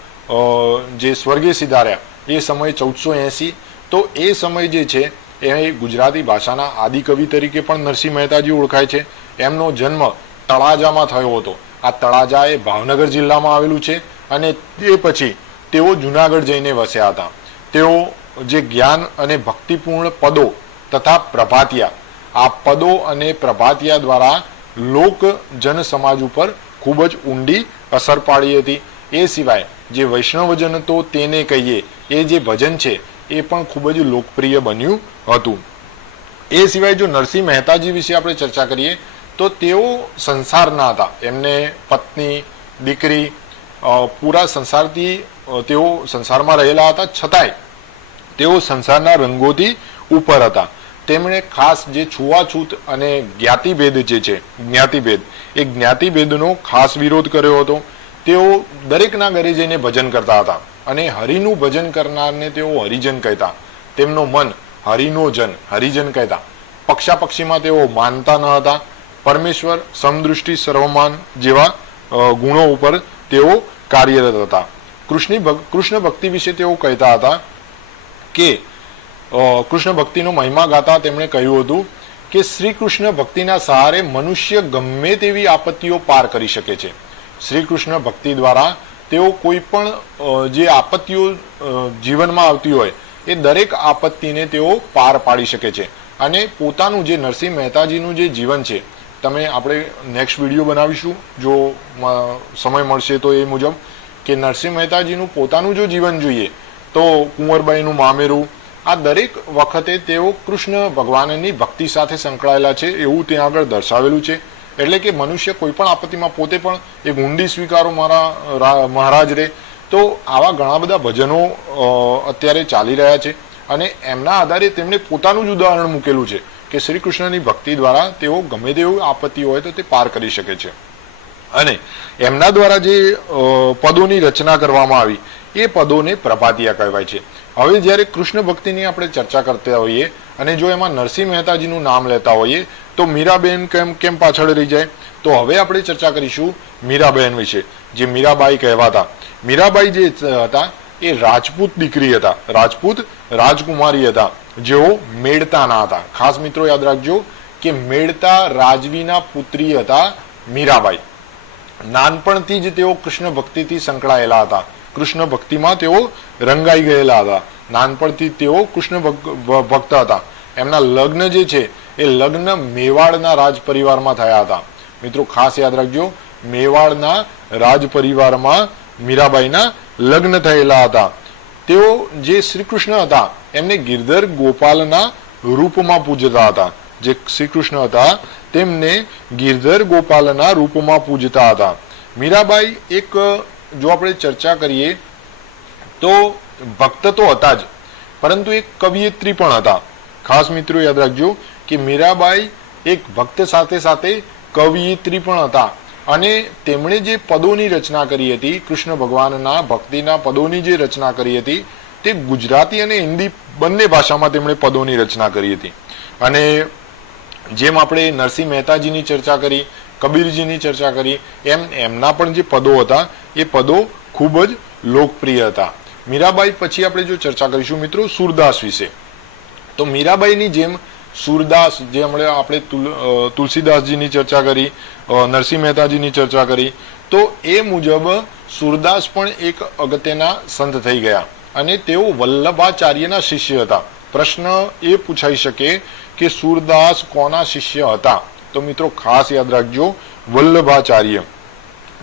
જે સ્વર્ગે સિધાર્યા એ સમય 1480. તો એ સમય જે છે એ ગુજરાતી ભાષાના આદિકવિ તરીકે પણ નરસિંહ મહેતાજી ઓળખાય છે. એમનો જન્મ તળાજામાં થયો હતો. આ તળાજા એ ભાવનગર જિલ્લામાં આવેલું છે અને તે પછી તેઓ જુનાગઢ જઈને વસ્યા હતા. તેઓ જે જ્ઞાન અને ભક્તિપૂર્ણ પદો તથા પ્રભાતિયા, આ પદો અને પ્રભાતિયા દ્વારા લોક જન સમાજ ઉપર ખૂબ જ ઊંડી અસર પાડી હતી. એ સિવાય જે વૈષ્ણવજન તો તેને કહીએ એ જે ભજન છે એ પણ ખૂબ જ લોકપ્રિય બન્યું હતું. એ સિવાય જો નરસિંહ મહેતાજી વિશે આપણે ચર્ચા કરીએ તો તેઓ સંસારના હતા. એમને પત્ની, દીકરી, પૂરા સંસારથી તેઓ સંસારમાં રહેલા હતા, છતાંય તેઓ સંસારના રંગોથી ઉપર હતા. તેમણે ખાસ જે છૂવાછૂત અને જ્ઞાતિભેદ જે છે, જ્ઞાતિભેદ, એ જ્ઞાતિભેદનો ખાસ વિરોધ કર્યો હતો. તેઓ દરેકના ઘરે જઈને ભજન કરતા હતા અને હરિનું ભજન કરનારને તેઓ હરિજન કહેતા. તેમનો મન હરિનો જન, હરિજન કહેતા. પક્ષાપક્ષીમાં તેઓ માનતા ન હતા. પરમેશ્વર, સમદૃષ્ટિ, સર્વમાન જેવા ગુણો ઉપર તેઓ કાર્યરત હતા. કૃષ્ણ ભક્તિ વિશે તેઓ કહેતા હતા કે કૃષ્ણ ભક્તિનો મહિમા ગાતા તેમણે કહ્યું હતું કે શ્રી કૃષ્ણ ભક્તિના સહારે મનુષ્ય ગમે તેવી આપત્તિઓ પાર કરી શકે છે. શ્રી કૃષ્ણ ભક્તિ દ્વારા તેઓ કોઈ પણ જે આપત્તિઓ જીવનમાં આવતી હોય એ દરેક આપત્તિને તેઓ પાર પાડી શકે છે. અને પોતાનું જે નરસિંહ મહેતાજીનું જે જીવન છે, તમે આપણે નેક્સ્ટ વિડીયો બનાવીશું જો સમય મળશે તો, એ મુજબ કે નરસિંહ મહેતાજીનું પોતાનું જો જીવન જોઈએ તો કુંવરબાઈનું મામેરું, આ દરેક વખતે તેઓ કૃષ્ણ ભગવાનની ભક્તિ સાથે સંકળાયેલા છે એવું ત્યાં આગળ દર્શાવેલું છે. એટલે કે મનુષ્ય કોઈ પણ આપત્તિમાં પોતે પણ એક ઊંડી સ્વીકારો મારા મહારાજ રે. તો આવા ઘણા બધા ભજનો અત્યારે ચાલી રહ્યા છે અને એમના આધારે તેમણે પોતાનું જ ઉદાહરણ મૂકેલું છે કે શ્રી કૃષ્ણની ભક્તિ દ્વારા તેઓ ગમે તેવી આપત્તિ હોય તો તે પાર કરી શકે છે. અને એમના દ્વારા જે પદોની રચના કરવામાં આવી એ પદોને પ્રભાતિયા કહેવાય છે. હવે જ્યારે કૃષ્ણ ભક્તિની આપણે ચર્ચા કરતા હોઈએ અને જો એમાં નરસિંહ મહેતાજીનું નામ લેતા હોઈએ તો મીરાબેન કેમ પાછળ રહી જાય? તો હવે આપણે ચર્ચા કરીશું મીરાબેન વિશે, જે મીરાબાઈ કહેવાતા. મીરાબાઈ જે હતા એ રાજપૂત દીકરી હતા, રાજપૂત રાજકુમારી હતા, જેઓ મેળતાના હતા. ખાસ મિત્રો યાદ રાખજો કે મેળતા રાજવીના પુત્રી હતા મીરાબાઈ. નાનપણથી જ તેઓ કૃષ્ણ ભક્તિથી સંકળાયેલા હતા. કૃષ્ણ ભક્તિમાં તેઓ રંગાઈ ગયેલા હતા. નાનપણથી તેઓ કૃષ્ણ ભક્ત હતા. એમના લગ્ન જે છે એ લગ્ન મેવાડના રાજ પરિવારમાં થયા હતા. મિત્રો ખાસ યાદ રાખજો, મેવાડના રાજ પરિવારમાં મીરાબાઈના લગ્ન થયેલા હતા. તેઓ જે શ્રી કૃષ્ણ હતા એમને ગિરધર ગોપાલના રૂપમાં પૂજતા હતા. જે શ્રી કૃષ્ણ હતા તેમને ગિરધર ગોપાલના રૂપમાં પૂજતા હતા. મીરાબાઈ એક જો આપણે ચર્ચા કરીએ તો ભક્ત તો હતા જ, પરંતુ એક કવિયત્રી પણ હતા. ખાસ મિત્રો યાદ રાખજો કે મીરાબાઈ એક ભક્ત સાથે સાથે કવિયત્રી પણ હતા અને તેમણે જે પદોની રચના કરી હતી, કૃષ્ણ ભગવાનના ભક્તિના પદોની જે રચના કરી હતી તે ગુજરાતી અને હિન્દી બંને ભાષામાં તેમણે પદોની રચના કરી હતી. અને જેમ આપણે નરસિંહ મહેતાજીની ચર્ચા કરી, કબીરજીની ચર્ચા કરી, એમ એમના પણ જે પદો હતા એ પદો ખૂબ જ લોકપ્રિય હતા. મીરાબાઈ પછી આપણે જો ચર્ચા કરીશું મિત્રો સુરદાસ વિશે, તો મીરાબાઈની જેમ સુરદાસ, જે હમણાં આપણે તુલસીદાસજીની ચર્ચા કરી, નરસિંહ મહેતાજીની ચર્ચા કરી, તો એ મુજબ સુરદાસ પણ એક અગત્યના સંત થઈ ગયા અને તેઓ વલ્લભાચાર્યના શિષ્ય હતા. પ્રશ્ન એ પૂછાઈ શકે કે સુરદાસ કોના શિષ્ય હતા? તો મિત્રો ખાસ યાદ રાખજો, વલ્લભાચાર્ય.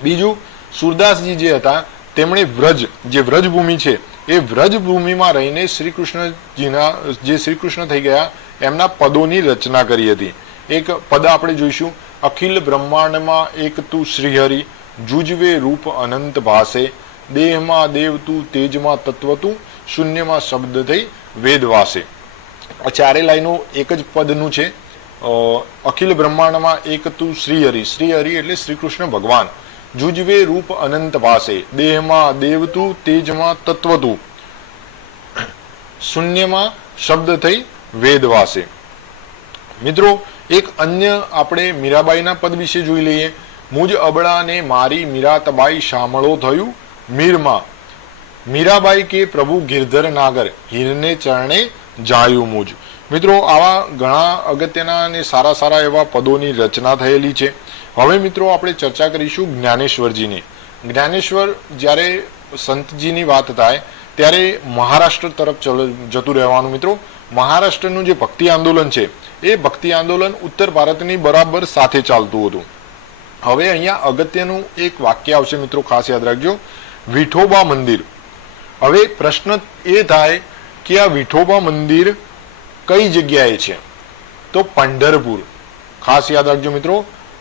બીજું, સુરદાસજી જે હતા તેમણે વ્રજ, જે વ્રજભૂમિ છે એ વ્રજભૂમિમાં રહીને શ્રી કૃષ્ણજીના, જે શ્રી કૃષ્ણ થઈ ગયા એમના પદોની રચના કરી હતી. એક પદ આપણે જોઈશું, અખિલ બ્રહ્માંડમાં એક તું શ્રીહરિ, જુજવે રૂપ અનંત ભાસે, દેહમાં દેવ તું, તેજમાં તત્વ તું, શૂન્યમાં શબ્દ થઈ વેદવાસે. આ ચારે લાઈનો એક જ પદનું છે. અખિલ બ્રહ્માંડમાં એક તું શ્રીહરિ, શ્રીહરિ એટલે શ્રી કૃષ્ણ ભગવાન, જુજવે રૂપ અનંત ભાસે, દેહમાં દેવ તું, તેજમાં તત્વ તું, શૂન્યમાં શબ્દ થઈ વેદવાસે. મિત્રો એક અન્ય આપણે મીરાબાઈના પદ વિશે જોઈ લઈએ. મુજ અબળાને મારી મીરાતબાઈ શામળો થયું મીરમાં, મીરાબાઈ કે પ્રભુ ગિરધર નાગર, હીરને ચરણે જાયું મુજ. મિત્રો આવા ઘણા અગત્યના અને સારા સારા એવા પદોની રચના થયેલી છે. હવે મિત્રો આપણે ચર્ચા કરીશું જ્ઞાનેશ્વરજીની. જ્ઞાનેશ્વર જ્યારે સંતજીની વાત થાય ત્યારે મહારાષ્ટ્ર તરફ જતું રહેવાનું. મિત્રો મહારાષ્ટ્રનું જે ભક્તિ આંદોલન છે એ ભક્તિ આંદોલન ઉત્તર ભારતની બરાબર સાથે ચાલતું હતું. હવે અહીંયા અગત્યનું એક વાક્ય આવશે મિત્રો, ખાસ યાદ રાખજો, વિઠોબા મંદિર. હવે પ્રશ્ન એ થાય કે આ વિઠોબા મંદિર કઈ જગ્યાએ છે? તો પંઢરપુર. ખાસ યાદ રાખજો મિત્રો,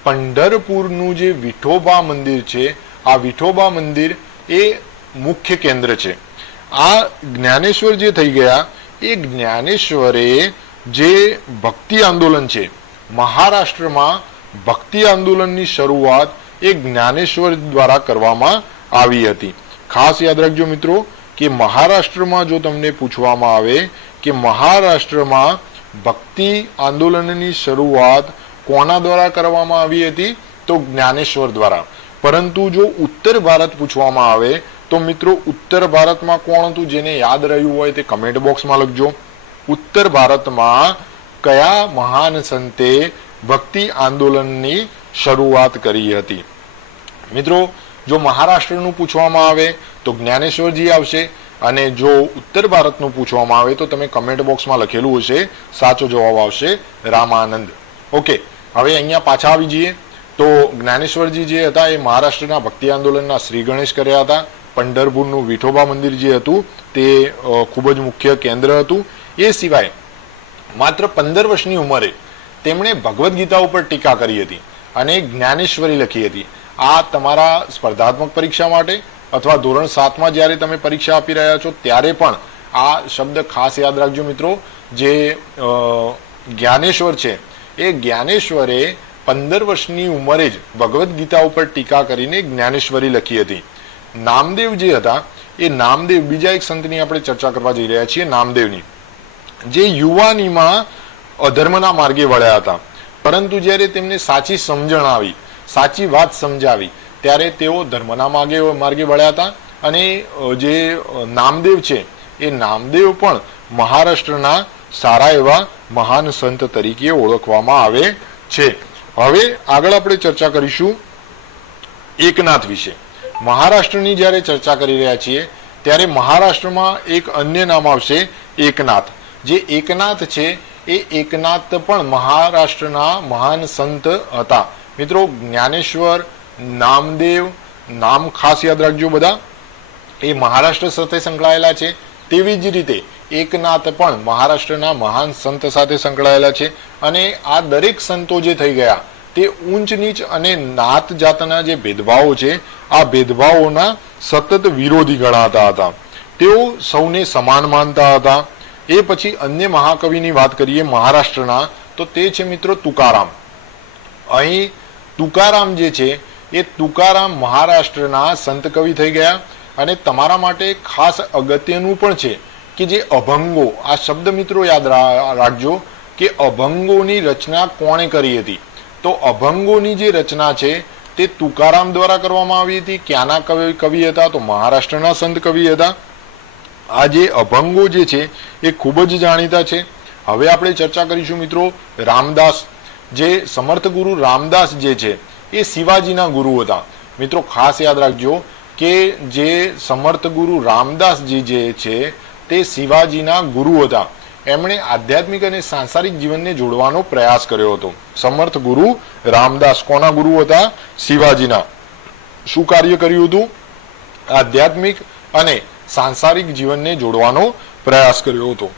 પંઢરપુરનું જે વિઠોબા મંદિર છે, આ વિઠોબા મંદિર એ મુખ્ય કેન્દ્ર છે. આ જ્ઞાનેશ્વર જે થઈ ગયા એ જ્ઞાનેશ્વરે જે ભક્તિ આંદોલન છે, મહારાષ્ટ્રમાં ભક્તિ આંદોલનની શરૂઆત એ જ્ઞાનેશ્વર દ્વારા કરવામાં આવી હતી. ખાસ યાદ રાખજો મિત્રો કે મહારાષ્ટ્રમાં જો તમને પૂછવામાં આવે કે મહારાષ્ટ્રમાં ભક્તિ આંદોલનની શરૂઆત કોના દ્વારા કરવામાં આવી હતી, તો જ્ઞાનેશ્વર દ્વારા. પરંતુ જો ઉત્તર ભારત પૂછવામાં આવે તો મિત્રો ઉત્તર ભારતમાં કોણ હતું? જેને યાદ રહ્યું હોય તે કમેન્ટ બોક્સમાં લખજો. ઉત્તર ભારતમાં કયા મહાન સંતે ભક્તિ આંદોલનની શરૂઆત કરી હતી? મિત્રો જો મહારાષ્ટ્રનું પૂછવામાં આવે તો જ્ઞાનેશ્વરજી આવશે, અને જો ઉત્તર ભારતનું પૂછવામાં આવે તો તમે કમેન્ટ બોક્સમાં લખેલું હશે, સાચો જવાબ આવશે રામાનંદ. ઓકે, હવે અહીંયા પાછા આવી જઈએ તો જ્ઞાનેશ્વરજી જે હતા એ મહારાષ્ટ્રના ભક્તિ આંદોલનના શ્રી ગણેશ કર્યા હતા. પંઢરપુરનું વિઠોબા મંદિર જે હતું તે ખૂબ જ મુખ્ય કેન્દ્ર હતું. એ સિવાય માત્ર 15 વર્ષની ઉંમરે તેમણે ભગવદ્ ગીતા ઉપર ટીકા કરી હતી અને જ્ઞાનેશ્વરી લખી હતી. આ તમારા સ્પર્ધાત્મક પરીક્ષા માટે અથવા ધોરણ 7માં જ્યારે તમે પરીક્ષા આપી રહ્યા છો ત્યારે પણ આ શબ્દ ખાસ યાદ રાખજો મિત્રો. જે જ્ઞાનેશ્વર છે એ જ્ઞાનેશ્વરે 15 વર્ષની ઉંમરે જ ભગવદ્ ગીતા ઉપર ટીકા કરીને જ્ઞાનેશ્વરી લખી હતી. નામદેવ જે હતા એ નામદેવ, બીજા એક સંતની આપણે ચર્ચા કરવા જઈ રહ્યા છીએ, નામદેવની, જે યુવાનીમાં અધર્મના માર્ગે વળ્યા હતા, પરંતુ જ્યારે તેમને સાચી સમજણ આવી, સાચી વાત સમજાવી ત્યારે તેઓ ધર્મના માર્ગે વળ્યા હતા. અને જે નામદેવ છે એ નામદેવ પણ મહારાષ્ટ્રના સારા એવા મહાન સંત તરીકે ઓળખવામાં આવે છે. હવે આગળ આપણે ચર્ચા કરીશું એકનાથ વિશે. મહારાષ્ટ્રની જ્યારે ચર્ચા કરી રહ્યા છીએ ત્યારે મહારાષ્ટ્રમાં એક અન્ય નામ આવશે, એકનાથ. જે એકનાથ છે એ એકનાથ પણ મહારાષ્ટ્રના મહાન સંત હતા. મિત્રો જ્ઞાનેશ્વર, નામદેવ નામ ખાસ યાદ રાખજો બધા, એ મહારાષ્ટ્ર સાથે સંકળાયેલા છે. તેવી જ રીતે એકનાથ પણ મહારાષ્ટ્રના મહાન સંત સાથે સંકળાયેલા છે. અને આ દરેક સંતો જે થઈ ગયા તે ઊંચ નીચ અને નાત જાતના જે ભેદભાવો છે આ ભેદભાવોના સતત વિરોધી ગણાતા હતા. તેઓ સૌને સમાન માનતા હતા. એ પછી અન્ય મહાકવિની વાત કરીએ મહારાષ્ટ્રના, તો તે છે મિત્રો તુકારામ. અહીં તુકારામ જે છે એ તુકારામ મહારાષ્ટ્રના સંત કવિ થઈ ગયા. અને તમારા માટે ખાસ અગત્યનું પણ છે કે જે અભંગો, આ શબ્દ મિત્રો યાદ રાખજો કે અભંગોની રચના કોણે કરી હતી? તો અભંગોની જે રચના છે તે તુકારામ દ્વારા કરવામાં આવી હતી. ક્યાંના કવિ હતા? તો મહારાષ્ટ્રના સંત કવિ હતા. આ જે અભંગો જે છે એ ખૂબ જ જાણીતા છે. હવે આપણે ચર્ચા કરીશું મિત્રો રામદાસ. જે સમર્થ ગુરુ રામદાસ જે છે એ શિવાજીના ગુરુ હતા. મિત્રો ખાસ યાદ રાખજો કે જે સમર્થ ગુરુ રામદાસજી જે છે તે શિવાજીના ગુરુ હતા. એમણે આધ્યાત્મિક અને સાંસારિક જીવનને જોડવાનો પ્રયાસ કર્યો હતો. સમર્થ ગુરુ રામદાસ કોના ગુરુ હતા? શિવાજીના. શું કાર્ય કર્યું હતું? આધ્યાત્મિક અને સાંસારિક જીવનને જોડવાનો પ્રયાસ કર્યો હતો.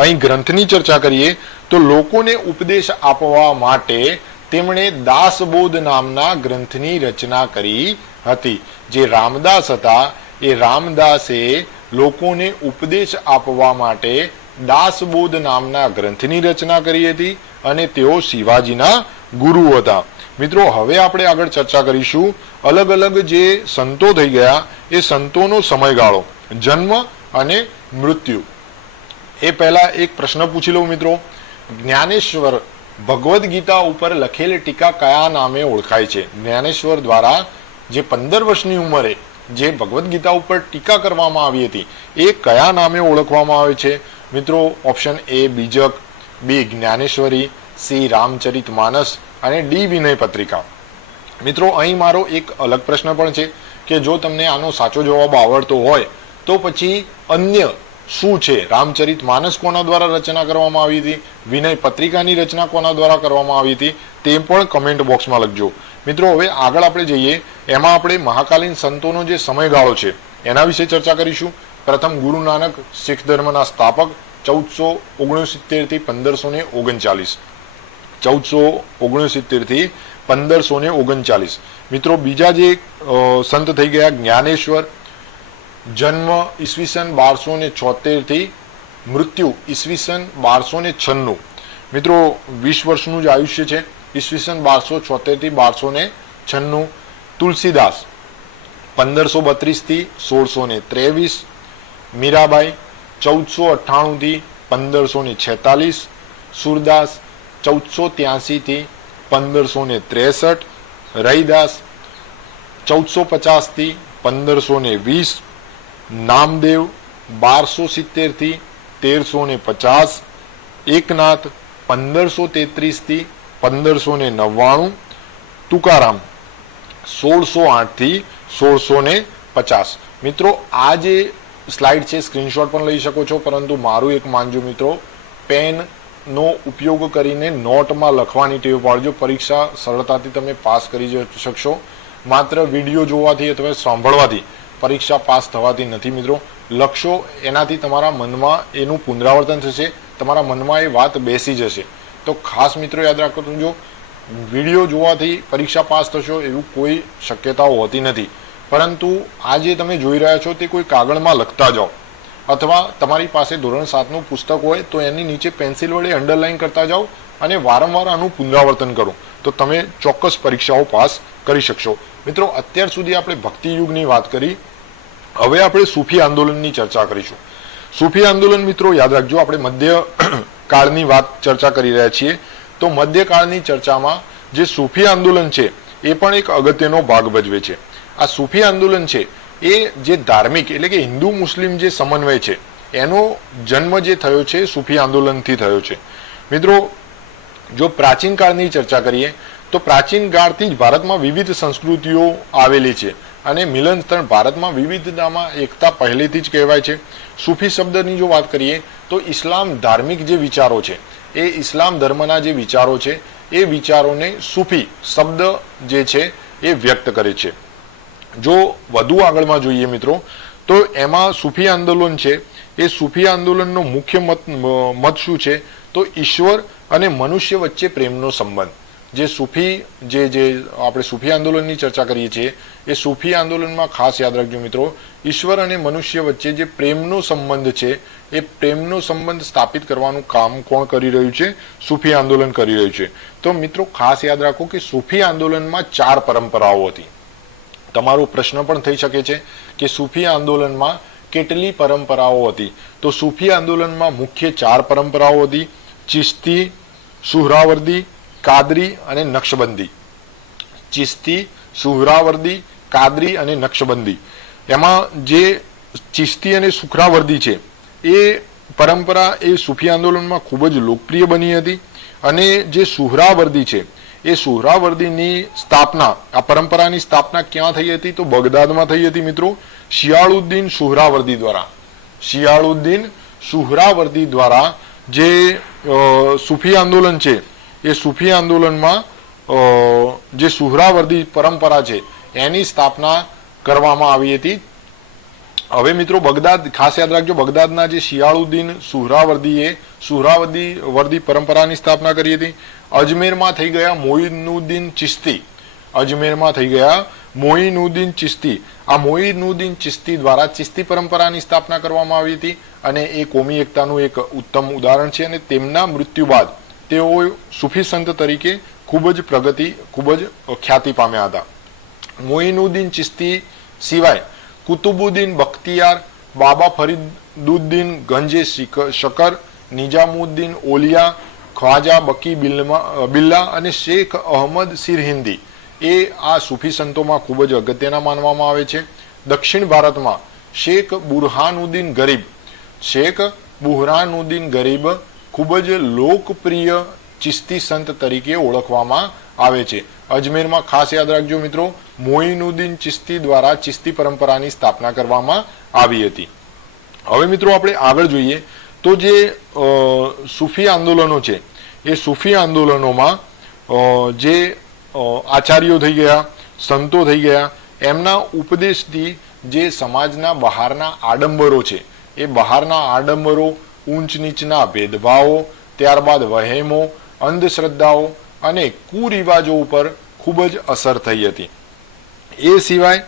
અહીં ગ્રંથની ચર્ચા કરીએ તો લોકોને ઉપદેશ આપવા માટે તેમણે દાસબોધ નામના ગ્રંથની રચના કરી હતી. જે રામદાસ હતા એ રામદાસે લોકોને ઉપદેશ આપવા માટે દાસબોધ નામના ગ્રંથની રચના કરી હતી અને તેઓ શિવાજીના ગુરુ હતા. મિત્રો હવે આપણે આગળ ચર્ચા કરીશું અલગ અલગ જે સંતો થઈ ગયા એ સંતોનો સમયગાળો, જન્મ અને મૃત્યુ. એ પહેલા એક પ્રશ્ન પૂછી લઉં મિત્રો, જ્ઞાનેશ્વર ભગવદ્ ગીતા ઉપર લખેલી ટીકા કયા નામે ઓળખાય છે? જ્ઞાનેશ્વર દ્વારા જે 15 વર્ષની ઉંમરે જે ભગવદ્ ગીતા ઉપર ટીકા કરવામાં આવી હતી એ કયા નામે ઓળખવામાં આવે છે? મિત્રો option A Bijak, B Dnyaneshwari, C Ramcharit Manas અને ડી વિનય પત્રિકા. મિત્રો અહીં મારો એક અલગ પ્રશ્ન પણ છે કે જો તમને આનો સાચો જવાબ આવડતો હોય તો પછી અન્ય શું છે? રામચરિત માનસ કોના દ્વારા રચના કરવામાં આવી હતી? વિનય પત્રિકાની રચના કોના દ્વારા કરવામાં આવી હતી? તે પણ કમેન્ટ બોક્સમાં લખજો. મિત્રો હવે આગળ આપણે જઈએ, એમાં આપણે મહાકાલીન સંતોનો જે સમયગાળો છે એના વિશે ચર્ચા કરીશું. પ્રથમ ગુરુ નાનક, શીખ ધર્મના સ્થાપક, 1469 થી 1539. 1469 થી 1539. મિત્રો બીજા જે સંત થઈ ગયા જ્ઞાનેશ્વર, જન્મ ઈસવીસન 1276 થી મૃત્યુ ઈસવીસન 1296. મિત્રો 20 વર્ષનું જ આયુષ્ય છે, ઈસવીસન 1276 થી 1296. તુલસીદાસ 1532 થી 1623. મીરાબાઈ 1498 થી 1546. સુરદાસ 1483 થી 1563. રૈદાસ 1450 થી 1520. નામદેવ 1270 થી 1350. એકનાથ 1533 થી 1599. તુકારામ 1608 થી 1650. મિત્રો આ જે સ્લાઇડ છે સ્ક્રીનશોટ પણ લઈ શકો છો, પરંતુ મારું એક માનજો મિત્રો, પેનનો ઉપયોગ કરીને નોટમાં લખવાની ટેવ પાડજો. પરીક્ષા સરળતાથી તમે પાસ કરી શકશો. માત્ર વિડીયો જોવાથી અથવા સાંભળવાથી પરીક્ષા પાસ થવાથી નથી મિત્રો. લખશો એનાથી તમારા મનમાં એનું પુનરાવર્તન થશે, તમારા મનમાં એ વાત બેસી જશે. તો ખાસ મિત્રો યાદ રાખજો, વિડીયો જોવાથી પરીક્ષા પાસ થશો એવું કોઈ શક્યતાઓ હોતી નથી. પરંતુ આ જે તમે જોઈ રહ્યા છો તે કોઈ કાગળમાં લખતા જાઓ, અથવા તમારી પાસે ધોરણ 7નું પુસ્તક હોય તો એની નીચે પેન્સિલ વડે અંડરલાઈન કરતા જાઓ અને વારંવાર આનું પુનરાવર્તન કરો તો તમે ચોક્કસ પરીક્ષાઓ પાસ કરી શકશો. મિત્રો અત્યાર સુધી આપણે ભક્તિ યુગની વાત કરી, હવે આપણે સૂફી આંદોલનની ચર્ચા કરીશું. સૂફી આંદોલન મિત્રો યાદ રાખજો, આપણે મધ્ય કાળની વાત ચર્ચા કરી રહ્યા છીએ. તો મધ્યકાળની ચર્ચામાં જે સૂફી આંદોલન છે એ પણ એક અગત્યનો ભાગ ભજવે છે. આ સૂફી આંદોલન છે એ જે ધાર્મિક એટલે કે હિન્દુ મુસ્લિમ જે સમન્વય છે એનો જન્મ જે થયો છે સૂફી આંદોલનથી થયો છે. મિત્રો જો પ્રાચીન કાળની ચર્ચા કરીએ તો પ્રાચીન કાળથી જ ભારતમાં વિવિધ સંસ્કૃતિઓ આવેલી છે અને મિલન સ્થળ ભારતમાં વિવિધતામાં એકતા પહેલેથી જ કહેવાય છે. સૂફી શબ્દની જો વાત કરીએ તો ઇસ્લામ ધાર્મિક જે વિચારો છે એ ઇસ્લામ ધર્મના જે વિચારો છે એ વિચારોને સૂફી શબ્દ જે છે એ વ્યક્ત કરે છે. જો વધુ આગળમાં જોઈએ મિત્રો તો એમાં સૂફી આંદોલન છે એ સૂફી આંદોલનનો મુખ્ય મત શું છે તો ઈશ્વર અને મનુષ્ય વચ્ચે પ્રેમનો સંબંધ. જે સૂફી જે આપણે સૂફી આંદોલનની ચર્ચા કરીએ છીએ એ સૂફી આંદોલનમાં ખાસ યાદ રાખજો મિત્રો, ઈશ્વર અને મનુષ્ય વચ્ચે જે પ્રેમનો સંબંધ છે એ પ્રેમનો સંબંધ સ્થાપિત કરવાનું કામ કોણ કરી રહ્યું છે? સૂફી આંદોલન કરી રહ્યું છે. તો મિત્રો ખાસ યાદ રાખો કે સૂફી આંદોલનમાં 4 પરંપરાઓ હતી. તમારો પ્રશ્ન પણ થઈ શકે છે કે સૂફી આંદોલનમાં કેટલી પરંપરાઓ હતી? તો સૂફી આંદોલનમાં મુખ્ય 4 પરંપરાઓ હતી: ચિશ્તી, સુહરાવર્દી, કાદરી અને નક્શબંધી. ચિશ્તી, સુહરાવર્દી, કાદરી અને નક્શબંધી. એમાં જે ચિશ્તી અને સુહરાવર્દી છે એ પરંપરા એ સૂફી આંદોલનમાં ખૂબ જ લોકપ્રિય બની હતી. અને જે સુહરાવર્દી છે એ સુહરાવર્દીની સ્થાપના, આ પરંપરાની સ્થાપના ક્યાં થઈ હતી? તો બગદાદમાં થઈ હતી મિત્રો, શિયાળુદ્દીન સુહરાવર્દી દ્વારા. શિયાળુદ્દીન સુહરાવર્દી દ્વારા જે સૂફી આંદોલન છે એ સૂફી આંદોલનમાં જે સુહરાવર્દી પરંપરા છે એની સ્થાપના કરવામાં આવી હતી. હવે મિત્રો બગદાદ ખાસ યાદ રાખજો, બગદાદના જે શિયાળુદ્દીન સુહરાવર્દી પરંપરાની સ્થાપના કરી હતી. અજમેરમાં થઈ ગયા મોઇનુદ્દીન ચિશ્તી. અજમેરમાં થઈ ગયા મોઇનુદ્દીન ચિશ્તી. આ મોઇનુદ્દીન ચિશ્તી દ્વારા ચિશ્તી પરંપરાની સ્થાપના કરવામાં આવી હતી અને એ કોમી એકતાનું એક ઉત્તમ ઉદાહરણ છે. અને તેમના મૃત્યુ બાદ તેઓ સૂફી સંત તરીકે ખૂબ જ ખ્યાતિ પામ્યા હતા. મોઇનુદ્દીન ચિશ્તી સિવાય કુતુબુદ્દીન બખ્તિયાર, બાબા ફરીદુદ્દીન ગંજે શકર, નિજામુદ્દીન ઓલિયા, ખ્વાજા બકી બિલ્લા અને શેખ અહમદ સિરહિંદી એ આ સૂફી સંતોમાં ખૂબ જ અગત્યના માનવામાં આવે છે. દક્ષિણ ભારતમાં શેખ બુરહાનુદ્દીન ગરીબ ખૂબ જ લોકપ્રિય ચિશ્તી સંત તરીકે ઓળખવામાં આવે છે. અજમેરમાં ખાસ યાદ રાખજો મિત્રો, મોઇનુદ્દીન ચિશ્તી દ્વારા ચિશ્તી પરંપરાની સ્થાપના કરવામાં આવી હતી. હવે મિત્રો આપણે આગળ જોઈએ તો જે સૂફી આંદોલનો છે એ સૂફી આંદોલનોમાં જે આચાર્યો થઈ ગયા, સંતો થઈ ગયા, એમના ઉપદેશથી જે સમાજના બહારના આડંબરો છે એ બહારના આડંબરો, ઊંચ નીચના ભેદભાવો, ત્યારબાદ વહેમો, અંધશ્રદ્ધાઓ અને કુરિવાજો ઉપર ખૂબ જ અસર થઈ હતી. એ સિવાય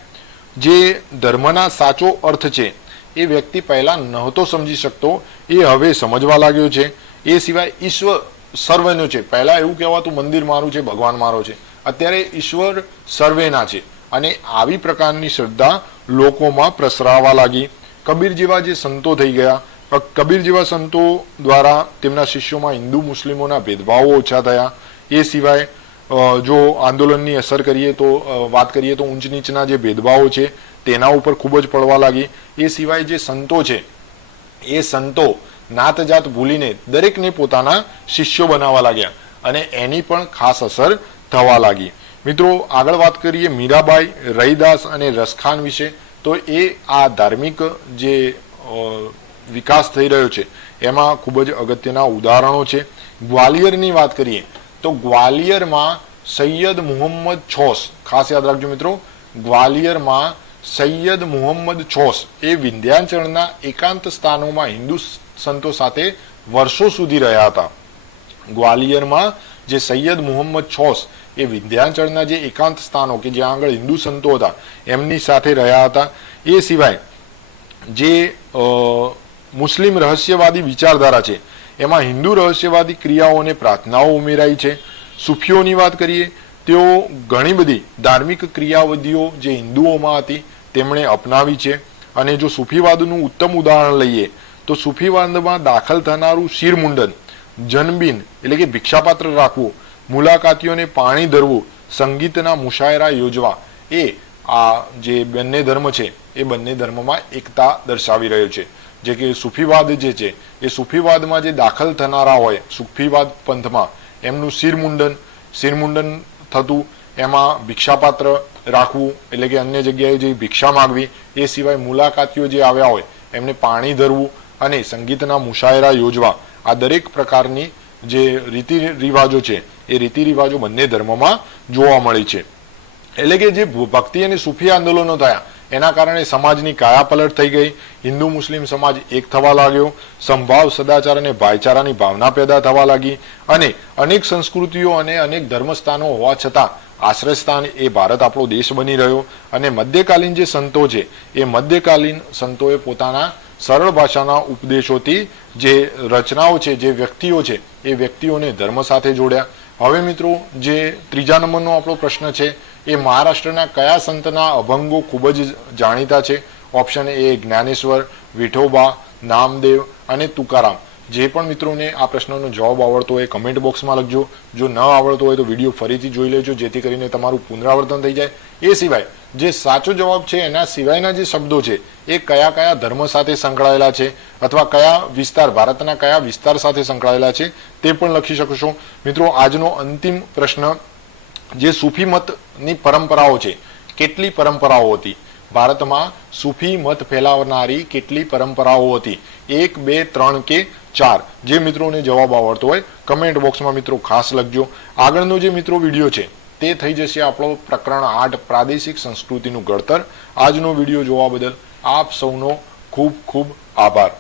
જે ધર્મના સાચો અર્થ છે એ વ્યક્તિ પહેલા નહોતો સમજી શકતો, એ હવે સમજવા લાગ્યો છે. એ સિવાય ઈશ્વર સર્વેનો છે. પહેલા એવું કહેવાતું મંદિર મારું છે, ભગવાન મારો છે, અત્યારે ઈશ્વર સર્વેના છે, અને આવી પ્રકારની શ્રદ્ધા લોકોમાં પ્રસરાવા લાગી. કબીર જેવા જે સંતો થઈ ગયા, કબીર જેવા સંતો દ્વારા તેમના શિષ્યોમાં હિન્દુ મુસ્લિમોના ભેદભાવો ઓછા થયા. એ સિવાય જો આંદોલનની અસર કરીએ તો વાત કરીએ તો ઊંચ નીચના જે ભેદભાવો છે તેના ઉપર ખૂબ જ પડવા લાગી. એ સિવાય જે સંતો છે એ સંતો નાત જાત ભૂલીને દરેકને પોતાના શિષ્યો બનાવવા લાગ્યા અને એની પણ ખાસ અસર થવા લાગી. મિત્રો આગળ વાત કરીએ મીરાબાઈ, રૈદાસ અને રસખાન વિશે. તો એ આ ધાર્મિક જે વિકાસ થઈ રહ્યો છે એમાં ખૂબ જ અગત્યના ઉદાહરણો છે. ગ્વાલિયરની વાત કરીએ તો ગ્વાલિયરમાં સૈયદ મુહમ્મદ છોસ, ખાસ યાદ રાખજો મિત્રો, ગ્વાલિયરમાં સૈયદ મુહમ્મદ છોસ એ વિંધ્યાચળના એકાંત સ્થાનોમાં હિન્દુ સંતો સાથે વર્ષો સુધી રહ્યા હતા. ગ્વાલિયરમાં જે સૈયદ મુહમ્મદ છોસ એ વિંધ્યાચળના જે એકાંત સ્થાનો કે જ્યાં આગળ હિન્દુ સંતો હતા એમની સાથે રહ્યા હતા. એ સિવાય જે મુસ્લિમ રહસ્યવાદી વિચારધારા છે એમાં હિન્દુ રહસ્યવાદી ક્રિયાઓ અને પ્રાર્થનાઓ ઉમેરાઈ છે. સૂફીઓની વાત કરીએ તેઓ ઘણી બધી ધાર્મિક ક્રિયાવિધિઓ જે હિન્દુઓમાં હતી તેમણે અપનાવી છે. અને જો સૂફીવાદનું ઉત્તમ ઉદાહરણ લઈએ તો સૂફીવાદમાં દાખલ થનારું શિરમુંડન, જનબીન એટલે કે ભિક્ષાપાત્ર રાખવું, મુલાકાતીઓને પાણી ધરવું, સંગીતના મુશાયરા યોજવા, એ આ જે બંને ધર્મ છે એ બંને ધર્મમાં એકતા દર્શાવી રહ્યો છે. જે કે સૂફીવાદ જે છે એ સૂફીવાદમાં જે દાખલ થનારા હોય સૂફીવાદ પંથમાં એમનું શિરમુંડન થતું, એમાં ભિક્ષાપાત્ર રાખવું એટલે કે અન્ય જગ્યાએ જઈ ભિક્ષા માગવી, એ સિવાય મુલાકાતીઓ જે આવ્યા હોય એમને પાણી ધરવું અને સંગીતના મુશાયરા યોજવા, આ દરેક પ્રકારની જે રીતિ રિવાજો છે એ રીતિ રિવાજો બંને ધર્મમાં જોવા મળે છે. એટલે કે જે ભક્તિ અને સૂફી આંદોલનો થયા એના કારણે સમાજની કાયાપલટ થઈ ગઈ. હિન્દુ મુસ્લિમ સમાજ એક થવા લાગ્યો, સંભાવ, સદાચાર અને ભાઈચારાની ભાવના પેદા થવા લાગી, અને અનેક સંસ્કૃતિઓ અને અનેક ધર્મસ્થાનો હોવા છતાં આશ્રયસ્થાન એ ભારત આપણો દેશ બની રહ્યો. અને મધ્યકાલીન જે સંતો છે એ મધ્યકાલીન સંતોએ પોતાના સરળ ભાષાના ઉપદેશોથી જે રચનાઓ છે, જે વ્યક્તિઓ છે એ વ્યક્તિઓને ધર્મ સાથે જોડ્યા. હવે મિત્રો જે ત્રીજા નંબરનો આપણો પ્રશ્ન છે એ મહારાષ્ટ્રના કયા સંતના અભંગો ખૂબ જ જાણીતા છે? ઓપ્શન એ જ્ઞાનેશ્વર, વિઠોબા, નામદેવ અને તુકારામ. જે પણ મિત્રોને આ પ્રશ્નનો જવાબ આવડતો હોય કમેન્ટ બોક્સમાં લખજો. જો ન આવડતો હોય તો વિડીયો ફરીથી જોઈ લેજો જેથી કરીને તમારું પુનરાવર્તન થઈ જાય. એ સિવાય જે સાચો જવાબ છે એના સિવાયના જે શબ્દો છે એ કયા કયા ધર્મ સાથે સંકળાયેલા છે અથવા કયા વિસ્તાર, ભારતના કયા વિસ્તાર સાથે સંકળાયેલા છે તે પણ લખી શકશો. મિત્રો આજનો અંતિમ પ્રશ્ન, જે સૂફી મતની પરંપરાઓ છે, કેટલી પરંપરાઓ હતી ભારતમાં? સૂફી મત ફેલાવનારી કેટલી પરંપરાઓ હતી? 1, 2, 3 કે 4? જે મિત્રોને જવાબ આવડતો હોય કમેન્ટ બોક્સમાં મિત્રો ખાસ લખજો. આગળનો જે મિત્રો વિડીયો છે તે થઈ જશે આપણો પ્રકરણ 8 પ્રાદેશિક સંસ્કૃતિનું ઘડતર. આજનો વિડીયો જોવા બદલ આપ સૌનો ખૂબ ખૂબ આભાર.